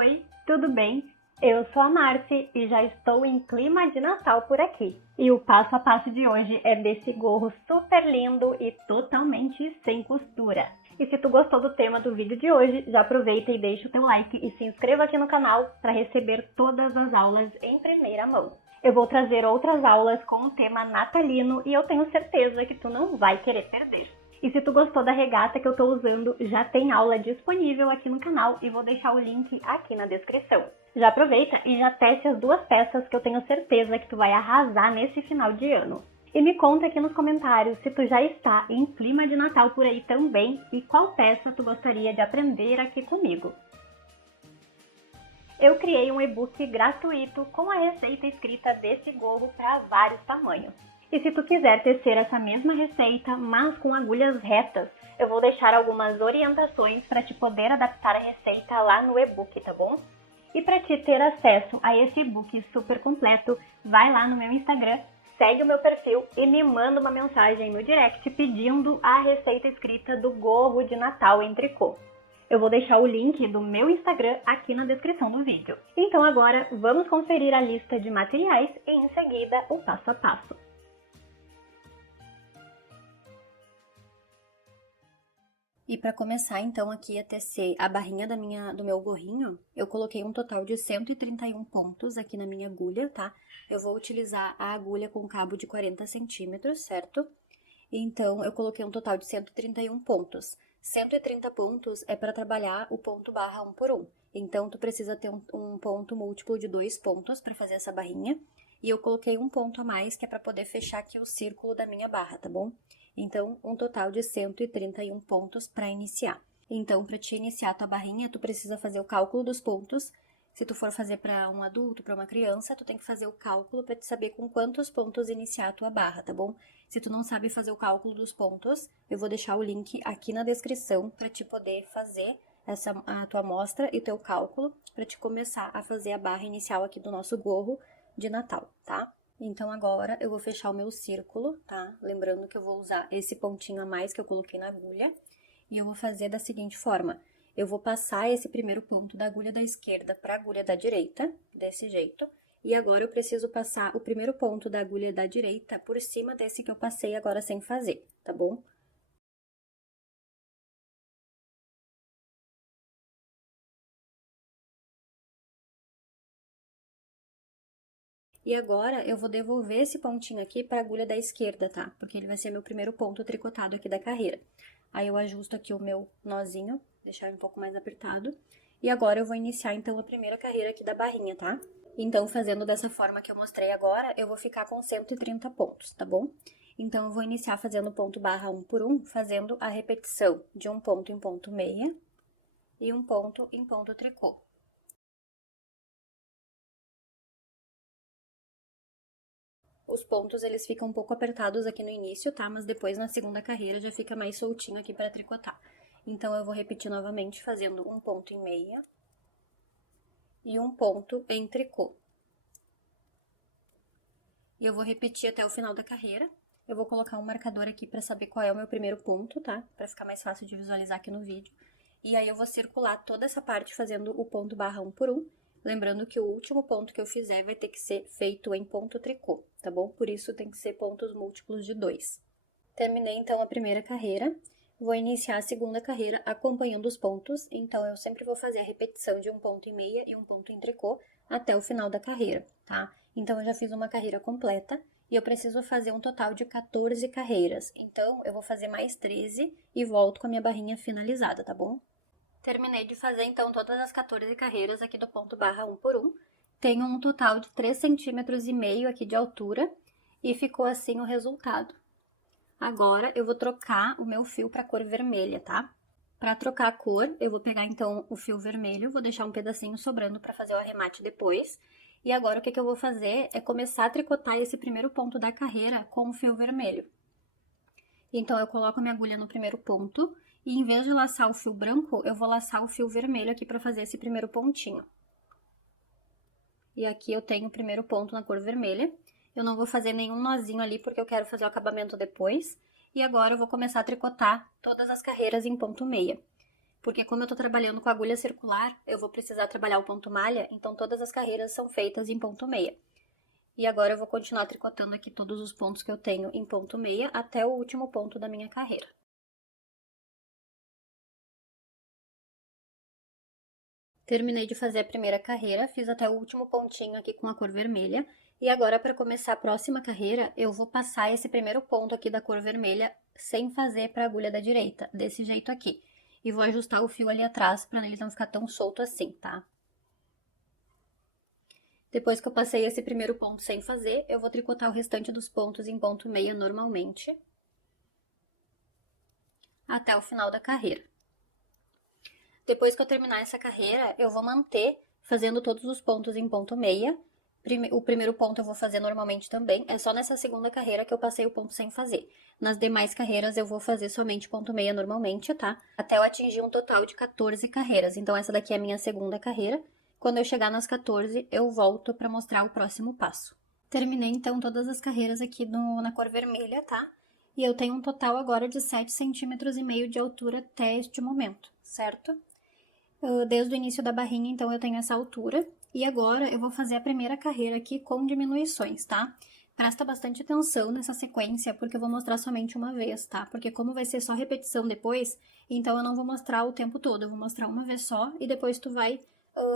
Oi, tudo bem? Eu sou a Marci e já estou em clima de Natal por aqui. E o passo a passo de hoje é desse gorro super lindo e totalmente sem costura. E se tu gostou do tema do vídeo de hoje, já aproveita e deixa o teu like e se inscreva aqui no canal para receber todas as aulas em primeira mão. Eu vou trazer outras aulas com o tema natalino e eu tenho certeza que tu não vai querer perder. E se tu gostou da regata que eu estou usando, já tem aula disponível aqui no canal e vou deixar o link aqui na descrição. Já aproveita e já teste as duas peças que eu tenho certeza que tu vai arrasar nesse final de ano. E me conta aqui nos comentários se tu já está em clima de Natal por aí também e qual peça tu gostaria de aprender aqui comigo. Eu criei um e-book gratuito com a receita escrita desse gorro para vários tamanhos. E se tu quiser tecer essa mesma receita, mas com agulhas retas, eu vou deixar algumas orientações para te poder adaptar a receita lá no e-book, tá bom? E para te ter acesso a esse e-book super completo, vai lá no meu Instagram, segue o meu perfil e me manda uma mensagem no direct pedindo a receita escrita do gorro de Natal em tricô. Eu vou deixar o link do meu Instagram aqui na descrição do vídeo. Então agora vamos conferir a lista de materiais e em seguida o passo a passo. E para começar, então, aqui a tecer a barrinha do meu gorrinho, eu coloquei um total de 131 pontos aqui na minha agulha, tá? Eu vou utilizar a agulha com cabo de 40 centímetros, certo? Então, eu coloquei um total de 131 pontos. 130 pontos é para trabalhar o ponto barra 1 por 1. Então, tu precisa ter um ponto múltiplo de 2 pontos para fazer essa barrinha. E eu coloquei um ponto a mais, que é para poder fechar aqui o círculo da minha barra, tá bom? Então, um total de 131 pontos para iniciar. Então, para te iniciar a tua barrinha, tu precisa fazer o cálculo dos pontos. Se tu for fazer para um adulto, para uma criança, tu tem que fazer o cálculo para te saber com quantos pontos iniciar a tua barra, tá bom? Se tu não sabe fazer o cálculo dos pontos, eu vou deixar o link aqui na descrição para te poder fazer a tua amostra e o teu cálculo para te começar a fazer a barra inicial aqui do nosso gorro de Natal, tá? Então, agora eu vou fechar o meu círculo, tá? Lembrando que eu vou usar esse pontinho a mais que eu coloquei na agulha. E eu vou fazer da seguinte forma. Eu vou passar esse primeiro ponto da agulha da esquerda para a agulha da direita, desse jeito. E agora eu preciso passar o primeiro ponto da agulha da direita por cima desse que eu passei agora sem fazer, tá bom? E agora, eu vou devolver esse pontinho aqui para a agulha da esquerda, tá? Porque ele vai ser meu primeiro ponto tricotado aqui da carreira. Aí, eu ajusto aqui o meu nozinho, deixar ele um pouco mais apertado. E agora, eu vou iniciar, então, a primeira carreira aqui da barrinha, tá? Então, fazendo dessa forma que eu mostrei agora, eu vou ficar com 130 pontos, tá bom? Então, eu vou iniciar fazendo ponto barra 1 por 1, fazendo a repetição de um ponto em ponto meia e um ponto em ponto tricô. Os pontos, eles ficam um pouco apertados aqui no início, tá? Mas depois, na segunda carreira, já fica mais soltinho aqui para tricotar. Então, eu vou repetir novamente, fazendo um ponto em meia e um ponto em tricô. E eu vou repetir até o final da carreira. Eu vou colocar um marcador aqui para saber qual é o meu primeiro ponto, tá? Para ficar mais fácil de visualizar aqui no vídeo. E aí, eu vou circular toda essa parte fazendo o ponto barra 1 por 1. Lembrando que o último ponto que eu fizer vai ter que ser feito em ponto tricô, tá bom? Por isso, tem que ser pontos múltiplos de 2. Terminei, então, a primeira carreira. Vou iniciar a segunda carreira acompanhando os pontos. Então, eu sempre vou fazer a repetição de um ponto em meia e um ponto em tricô até o final da carreira, tá? Então, eu já fiz uma carreira completa e eu preciso fazer um total de 14 carreiras. Então, eu vou fazer mais 13 e volto com a minha barrinha finalizada, tá bom? Terminei de fazer, então, todas as 14 carreiras aqui do ponto barra 1 por 1. Tenho um total de 3,5 cm aqui de altura e ficou assim o resultado. Agora, eu vou trocar o meu fio para a cor vermelha, tá? Para trocar a cor, eu vou pegar, então, o fio vermelho, vou deixar um pedacinho sobrando para fazer o arremate depois. E agora, o que eu vou fazer é começar a tricotar esse primeiro ponto da carreira com o fio vermelho. Então, eu coloco a minha agulha no primeiro ponto. E em vez de laçar o fio branco, eu vou laçar o fio vermelho aqui para fazer esse primeiro pontinho. E aqui eu tenho o primeiro ponto na cor vermelha. Eu não vou fazer nenhum nozinho ali, porque eu quero fazer o acabamento depois. E agora eu vou começar a tricotar todas as carreiras em ponto meia. Porque como eu tô trabalhando com agulha circular, eu vou precisar trabalhar o ponto malha, então todas as carreiras são feitas em ponto meia. E agora eu vou continuar tricotando aqui todos os pontos que eu tenho em ponto meia até o último ponto da minha carreira. Terminei de fazer a primeira carreira, fiz até o último pontinho aqui com a cor vermelha. E agora, para começar a próxima carreira, eu vou passar esse primeiro ponto aqui da cor vermelha sem fazer para a agulha da direita, desse jeito aqui. E vou ajustar o fio ali atrás para ele não ficar tão solto assim, tá? Depois que eu passei esse primeiro ponto sem fazer, eu vou tricotar o restante dos pontos em ponto meia normalmente, até o final da carreira. Depois que eu terminar essa carreira, eu vou manter fazendo todos os pontos em ponto meia. O primeiro ponto eu vou fazer normalmente também, é só nessa segunda carreira que eu passei o ponto sem fazer. Nas demais carreiras eu vou fazer somente ponto meia normalmente, tá? Até eu atingir um total de 14 carreiras, então essa daqui é a minha segunda carreira. Quando eu chegar nas 14, eu volto para mostrar o próximo passo. Terminei então todas as carreiras aqui na cor vermelha, tá? E eu tenho um total agora de 7,5 cm de altura até este momento, certo? Desde o início da barrinha, então, eu tenho essa altura. E agora, eu vou fazer a primeira carreira aqui com diminuições, tá? Presta bastante atenção nessa sequência, porque eu vou mostrar somente uma vez, tá? Porque como vai ser só repetição depois, então eu não vou mostrar o tempo todo. Eu vou mostrar uma vez só e depois tu vai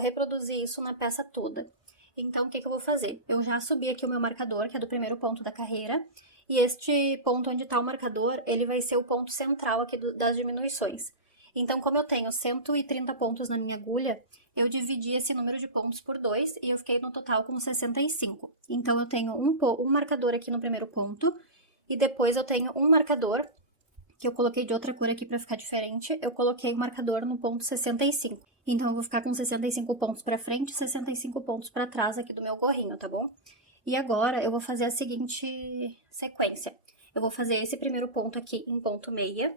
reproduzir isso na peça toda. Então, o que eu vou fazer? Eu já subi aqui o meu marcador, que é do primeiro ponto da carreira. E este ponto onde tá o marcador, ele vai ser o ponto central aqui das diminuições. Então, como eu tenho 130 pontos na minha agulha, eu dividi esse número de pontos por 2 e eu fiquei no total com 65. Então, eu tenho um marcador aqui no primeiro ponto e depois eu tenho um marcador, que eu coloquei de outra cor aqui para ficar diferente, eu coloquei o marcador no ponto 65. Então, eu vou ficar com 65 pontos para frente e 65 pontos para trás aqui do meu gorrinho, tá bom? E agora, eu vou fazer a seguinte sequência. Eu vou fazer esse primeiro ponto aqui em ponto meia.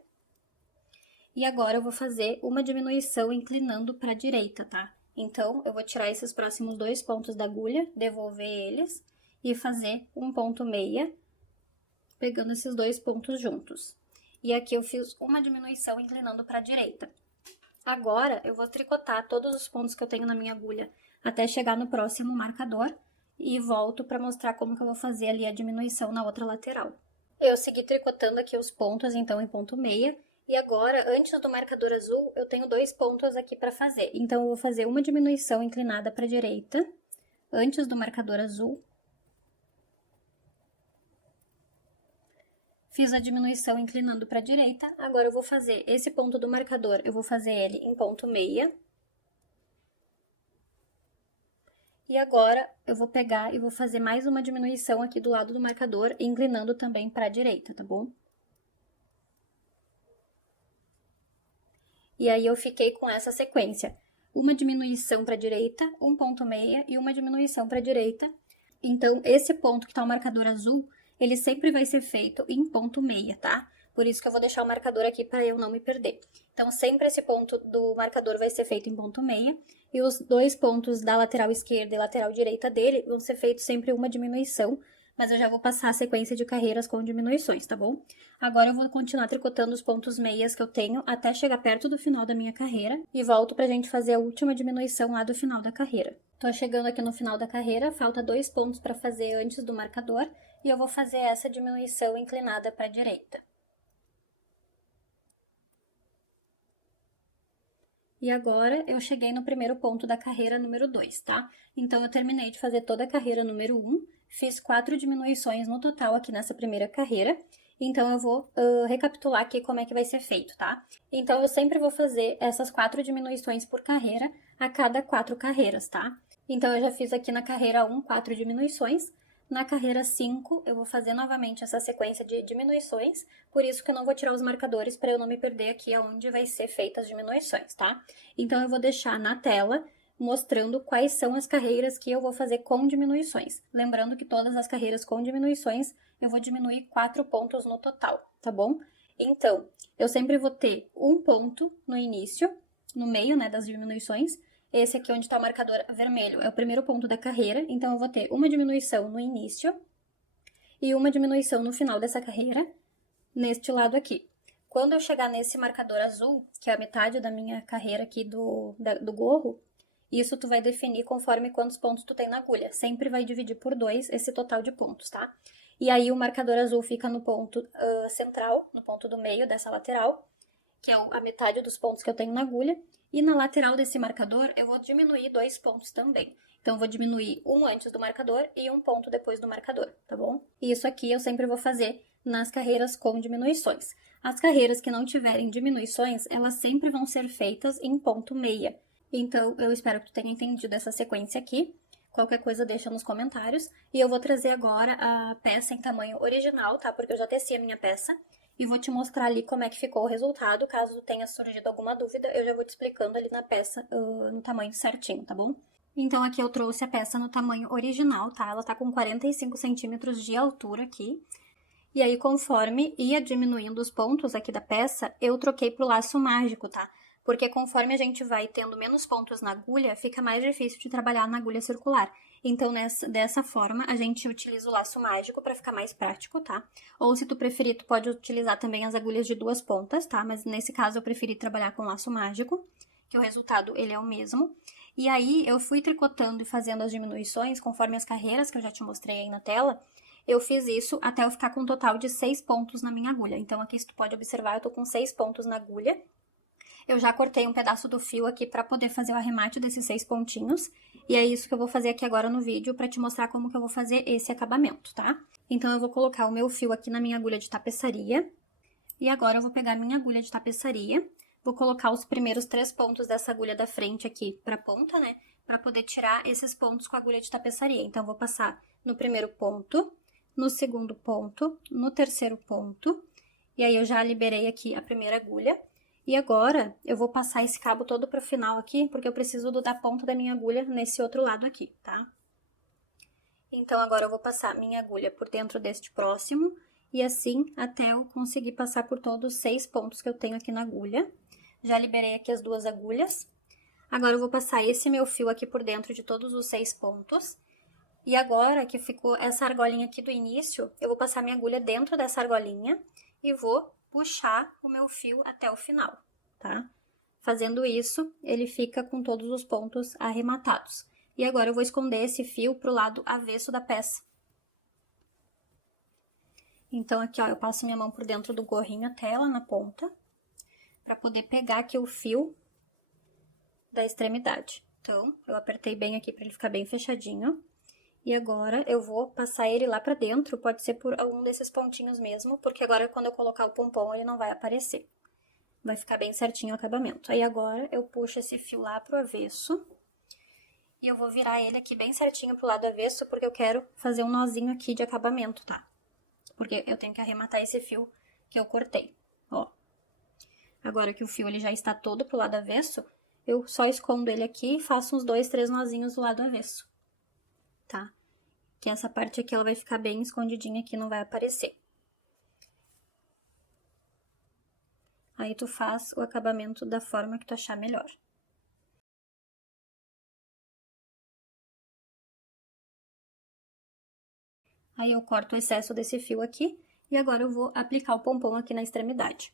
E agora eu vou fazer uma diminuição inclinando para a direita, tá? Então, eu vou tirar esses próximos 2 pontos da agulha, devolver eles e fazer um ponto meia, pegando esses 2 pontos juntos. E aqui eu fiz uma diminuição inclinando para a direita. Agora, eu vou tricotar todos os pontos que eu tenho na minha agulha até chegar no próximo marcador e volto para mostrar como que eu vou fazer ali a diminuição na outra lateral. Eu segui tricotando aqui os pontos, então, em ponto meia. E agora, antes do marcador azul, eu tenho 2 pontos aqui para fazer. Então, eu vou fazer uma diminuição inclinada para a direita, antes do marcador azul. Fiz a diminuição inclinando para a direita. Agora, eu vou fazer esse ponto do marcador, eu vou fazer ele em ponto meia. E agora, eu vou pegar e vou fazer mais uma diminuição aqui do lado do marcador, inclinando também para a direita, tá bom? E aí, eu fiquei com essa sequência. Uma diminuição para a direita, um ponto meia e uma diminuição para a direita. Então, esse ponto que tá o marcador azul, ele sempre vai ser feito em ponto meia, tá? Por isso que eu vou deixar o marcador aqui para eu não me perder. Então, sempre esse ponto do marcador vai ser feito em ponto meia. E os 2 pontos da lateral esquerda e lateral direita dele vão ser feitos sempre uma diminuição. Mas eu já vou passar a sequência de carreiras com diminuições, tá bom? Agora eu vou continuar tricotando os pontos meias que eu tenho até chegar perto do final da minha carreira e volto pra gente fazer a última diminuição lá do final da carreira. Tô chegando aqui no final da carreira, falta 2 pontos pra fazer antes do marcador e eu vou fazer essa diminuição inclinada pra direita. E agora, eu cheguei no primeiro ponto da carreira número 2, tá? Então, eu terminei de fazer toda a carreira número 1, fiz 4 diminuições no total aqui nessa primeira carreira. Então, eu vou recapitular aqui como é que vai ser feito, tá? Então, eu sempre vou fazer essas 4 diminuições por carreira a cada 4 carreiras, tá? Então, eu já fiz aqui na carreira 1 4 diminuições. Na carreira 5, eu vou fazer novamente essa sequência de diminuições, por isso que eu não vou tirar os marcadores para eu não me perder aqui aonde vai ser feitas as diminuições, tá? Então, eu vou deixar na tela mostrando quais são as carreiras que eu vou fazer com diminuições. Lembrando que todas as carreiras com diminuições, eu vou diminuir 4 pontos no total, tá bom? Então, eu sempre vou ter um ponto no início, no meio, né, das diminuições. Esse aqui onde está o marcador vermelho é o primeiro ponto da carreira, então eu vou ter uma diminuição no início e uma diminuição no final dessa carreira, neste lado aqui. Quando eu chegar nesse marcador azul, que é a metade da minha carreira aqui do gorro, isso tu vai definir conforme quantos pontos tu tem na agulha. Sempre vai dividir por 2 esse total de pontos, tá? E aí o marcador azul fica no ponto central, no ponto do meio dessa lateral, que é a metade dos pontos que eu tenho na agulha. E na lateral desse marcador, eu vou diminuir 2 pontos também. Então, eu vou diminuir um antes do marcador e um ponto depois do marcador, tá bom? E isso aqui eu sempre vou fazer nas carreiras com diminuições. As carreiras que não tiverem diminuições, elas sempre vão ser feitas em ponto meia. Então, eu espero que tu tenha entendido essa sequência aqui. Qualquer coisa deixa nos comentários. E eu vou trazer agora a peça em tamanho original, tá? Porque eu já teci a minha peça. E vou te mostrar ali como é que ficou o resultado. Caso tenha surgido alguma dúvida, eu já vou te explicando ali na peça no tamanho certinho, tá bom? Então, aqui eu trouxe a peça no tamanho original, tá? Ela tá com 45 centímetros de altura aqui. E aí, conforme ia diminuindo os pontos aqui da peça, eu troquei pro laço mágico, tá? Porque conforme a gente vai tendo menos pontos na agulha, fica mais difícil de trabalhar na agulha circular. Então, dessa forma, a gente utiliza o laço mágico para ficar mais prático, tá? Ou se tu preferir, tu pode utilizar também as agulhas de 2 pontas, tá? Mas nesse caso eu preferi trabalhar com laço mágico, que o resultado ele é o mesmo. E aí, eu fui tricotando e fazendo as diminuições conforme as carreiras que eu já te mostrei aí na tela. Eu fiz isso até eu ficar com um total de 6 pontos na minha agulha. Então, aqui, se tu pode observar, eu tô com 6 pontos na agulha. Eu já cortei um pedaço do fio aqui para poder fazer o arremate desses 6 pontinhos. E é isso que eu vou fazer aqui agora no vídeo para te mostrar como que eu vou fazer esse acabamento, tá? Então, eu vou colocar o meu fio aqui na minha agulha de tapeçaria. E agora eu vou pegar a minha agulha de tapeçaria. Vou colocar os primeiros 3 pontos dessa agulha da frente aqui pra ponta, né? Pra poder tirar esses pontos com a agulha de tapeçaria. Então, eu vou passar no primeiro ponto, no segundo ponto, no terceiro ponto. E aí, eu já liberei aqui a primeira agulha. E agora, eu vou passar esse cabo todo pro final aqui, porque eu preciso da ponta da minha agulha nesse outro lado aqui, tá? Então, agora eu vou passar minha agulha por dentro deste próximo, e assim até eu conseguir passar por todos os 6 pontos que eu tenho aqui na agulha. Já liberei aqui as 2 agulhas. Agora, eu vou passar esse meu fio aqui por dentro de todos os 6 pontos. E agora que ficou essa argolinha aqui do início, eu vou passar minha agulha dentro dessa argolinha e vou puxar o meu fio até o final, tá? Fazendo isso, ele fica com todos os pontos arrematados. E agora eu vou esconder esse fio pro lado avesso da peça. Então, aqui, ó, eu passo minha mão por dentro do gorrinho até lá na ponta, pra poder pegar aqui o fio da extremidade. Então, eu apertei bem aqui pra ele ficar bem fechadinho. E agora, eu vou passar ele lá pra dentro, pode ser por algum desses pontinhos mesmo, porque agora, quando eu colocar o pompom, ele não vai aparecer. Vai ficar bem certinho o acabamento. Aí, agora, eu puxo esse fio lá pro avesso. E eu vou virar ele aqui bem certinho pro lado avesso, porque eu quero fazer um nozinho aqui de acabamento, tá? Porque eu tenho que arrematar esse fio que eu cortei, ó. Agora que o fio ele já está todo pro lado avesso, eu só escondo ele aqui e faço uns 2, 3 nozinhos do lado avesso, tá? Que essa parte aqui, ela vai ficar bem escondidinha aqui, não vai aparecer. Aí, tu faz o acabamento da forma que tu achar melhor. Aí, eu corto o excesso desse fio aqui, e agora eu vou aplicar o pompom aqui na extremidade.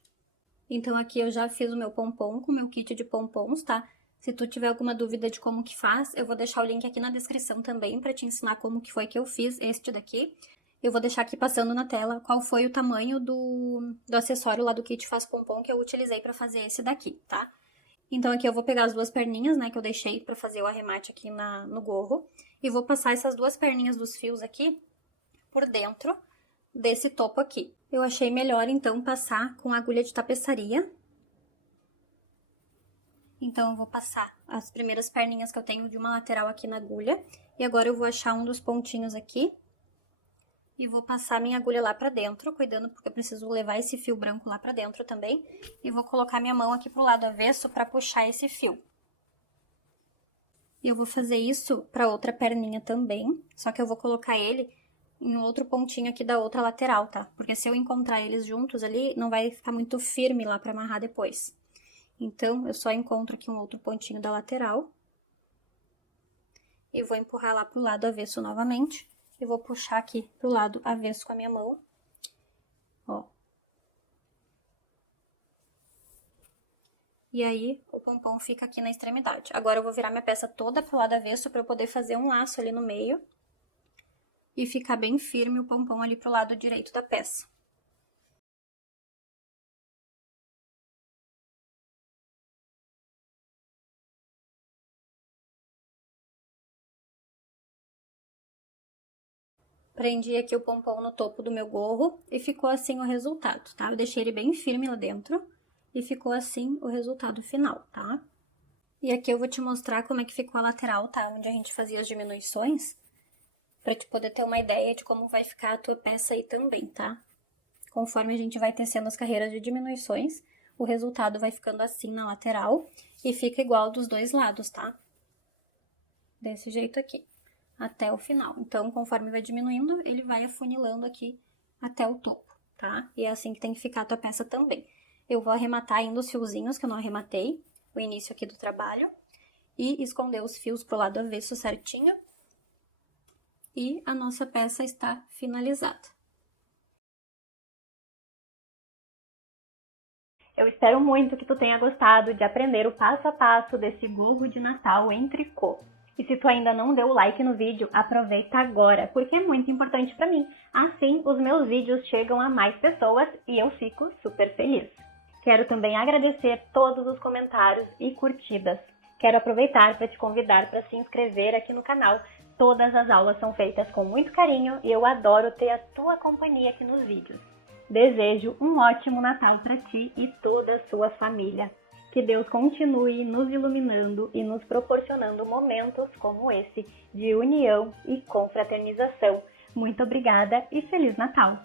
Então, aqui eu já fiz o meu pompom com o meu kit de pompons, tá? Se tu tiver alguma dúvida de como que faz, eu vou deixar o link aqui na descrição também pra te ensinar como que foi que eu fiz este daqui. Eu vou deixar aqui passando na tela qual foi o tamanho do acessório lá do kit Faz Pompom que eu utilizei pra fazer esse daqui, tá? Então, aqui eu vou pegar as 2 perninhas, né, que eu deixei pra fazer o arremate aqui no gorro. E vou passar essas 2 perninhas dos fios aqui por dentro desse topo aqui. Eu achei melhor, então, passar com a agulha de tapeçaria. Então, eu vou passar as primeiras perninhas que eu tenho de uma lateral aqui na agulha. E agora, eu vou achar um dos pontinhos aqui. E vou passar minha agulha lá pra dentro, cuidando porque eu preciso levar esse fio branco lá pra dentro também. E vou colocar minha mão aqui pro lado avesso pra puxar esse fio. E eu vou fazer isso pra outra perninha também, só que eu vou colocar ele em outro pontinho aqui da outra lateral, tá? Porque se eu encontrar eles juntos ali, não vai ficar muito firme lá pra amarrar depois. Então, eu só encontro aqui um outro pontinho da lateral. E vou empurrar lá pro lado avesso novamente. E vou puxar aqui pro lado avesso com a minha mão. Ó. E aí, o pompom fica aqui na extremidade. Agora eu vou virar minha peça toda pro lado avesso para eu poder fazer um laço ali no meio. E ficar bem firme o pompom ali pro lado direito da peça. Prendi aqui o pompom no topo do meu gorro e ficou assim o resultado, tá? Eu deixei ele bem firme lá dentro e ficou assim o resultado final, tá? E aqui eu vou te mostrar como é que ficou a lateral, tá? Onde a gente fazia as diminuições, pra te poder ter uma ideia de como vai ficar a tua peça aí também, tá? Conforme a gente vai tecendo as carreiras de diminuições, o resultado vai ficando assim na lateral e fica igual dos dois lados, tá? Desse jeito aqui, até o final. Então, conforme vai diminuindo, ele vai afunilando aqui até o topo, tá? E é assim que tem que ficar a tua peça também. Eu vou arrematar ainda os fiozinhos que eu não arrematei, o início aqui do trabalho, e esconder os fios pro lado avesso certinho. E a nossa peça está finalizada. Eu espero muito que tu tenha gostado de aprender o passo a passo desse gorro de Natal em tricô. E se tu ainda não deu o like no vídeo, aproveita agora, porque é muito importante para mim. Assim, os meus vídeos chegam a mais pessoas e eu fico super feliz. Quero também agradecer todos os comentários e curtidas. Quero aproveitar para te convidar para se inscrever aqui no canal. Todas as aulas são feitas com muito carinho e eu adoro ter a tua companhia aqui nos vídeos. Desejo um ótimo Natal para ti e toda a sua família. Que Deus continue nos iluminando e nos proporcionando momentos como esse de união e confraternização. Muito obrigada e Feliz Natal!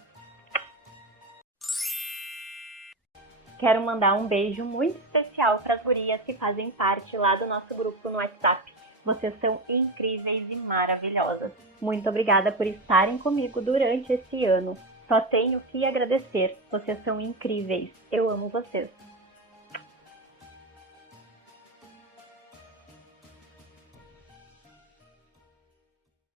Quero mandar um beijo muito especial para as gurias que fazem parte lá do nosso grupo no WhatsApp. Vocês são incríveis e maravilhosas. Muito obrigada por estarem comigo durante esse ano. Só tenho que agradecer. Vocês são incríveis. Eu amo vocês.